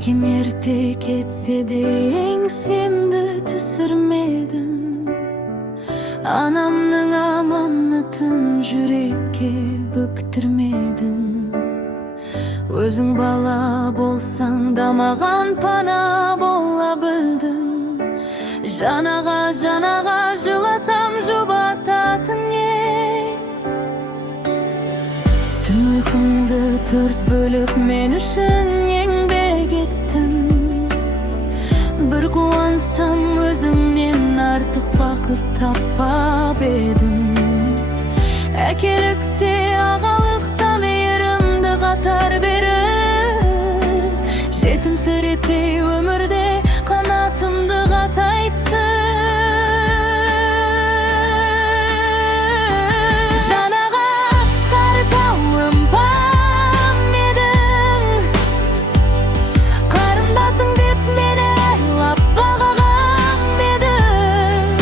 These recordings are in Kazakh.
Kim erте ketse de еңсемді түсірмедім. Анамның аманатын жүрекке бүктірмедім. Өзің бала болсаң да маған пана бола білдің. Жанаға жыласам жұбататын не? Түн ұйқымды төрт бөліп мен үшін еңбек еттің. Бір қуансам өзіңнен артық бақыт таппап едім. Әкелікте ағалықта мейірімді қатар беріп, жетімсіретпей өмірде қанатымды қатайтты. Жанаға асқар тауым пам едің. Қарындасың деп мені айлап бағаған едің.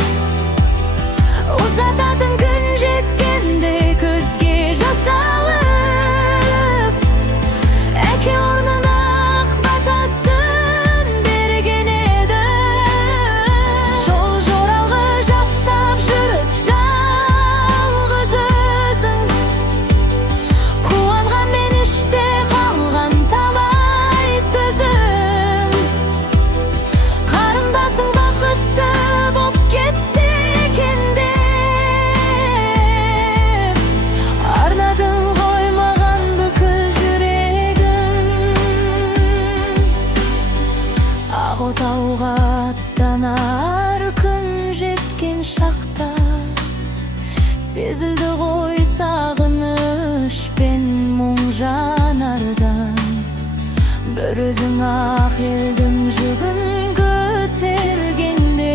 Ұзататын күн жеткенде көзге жас алып, әке орнына ақ батасын берген еді. Жол жоралғы жасап жүріп жалғыз өзің, қуанған мен іште қалған талай сөзің. Қарындасың бақытты боп кетсе екен деп, арнадың ғой маған бүкіл жүрегім. Ақ отауға аттанар күн жеткен шақта, сезілді ғой сағыныш пен мұң жанардан. Бір өзің ақ елдің жүгін көтергенде,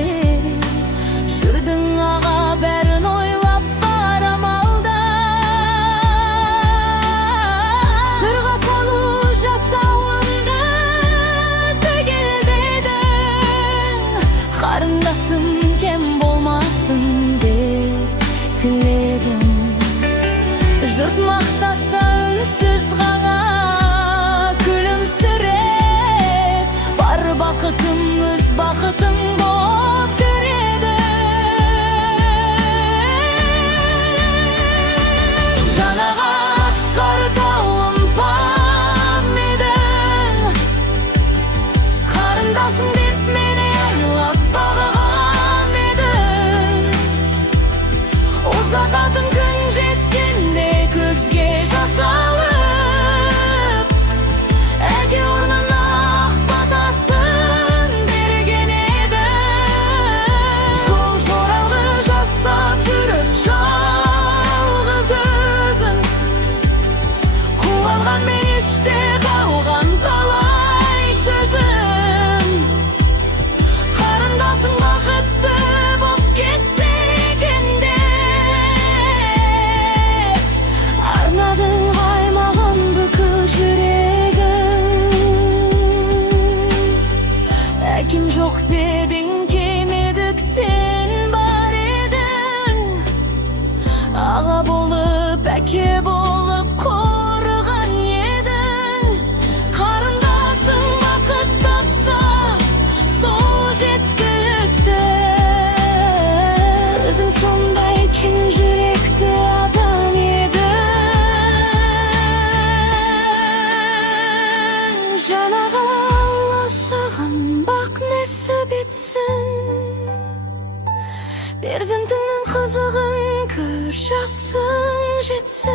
жүрдің аға бәрін ойлап барам алда. Сырға салу жасауыңды түгелдедің. Қарындасым кем болмасын деп тіледім. Жұрт мақтаса үнсіз ғана күлімсіреп, бар бақытым өз бақытым боп жүреді. Жанаға асқар тауым пам едің. Қарындасың деп мені айлап бағаған едің. Ұзататын күн жеткенде көзге жас алып, әке орнына ақ батасын берген еді. Жол жоралғы жасап жүріп жалғыз өзің, қуанған мен іште қалған талай сөзім. Қарындасың бақытты боп кетсе екен деп, арнадың ғой маған бүкіл жүрегім. Әкем жоқ дедің, кемедік сен бар едің. Аға болып, әке болып қорған едің. Қарындасың бақыт тапса, сол жеткілікті. Өзің сондай кең жүректі адам едің. Жанаға Алла саған бақ нәсіп етсін. Перзентіңнің қызығын көр, жасың жетсін.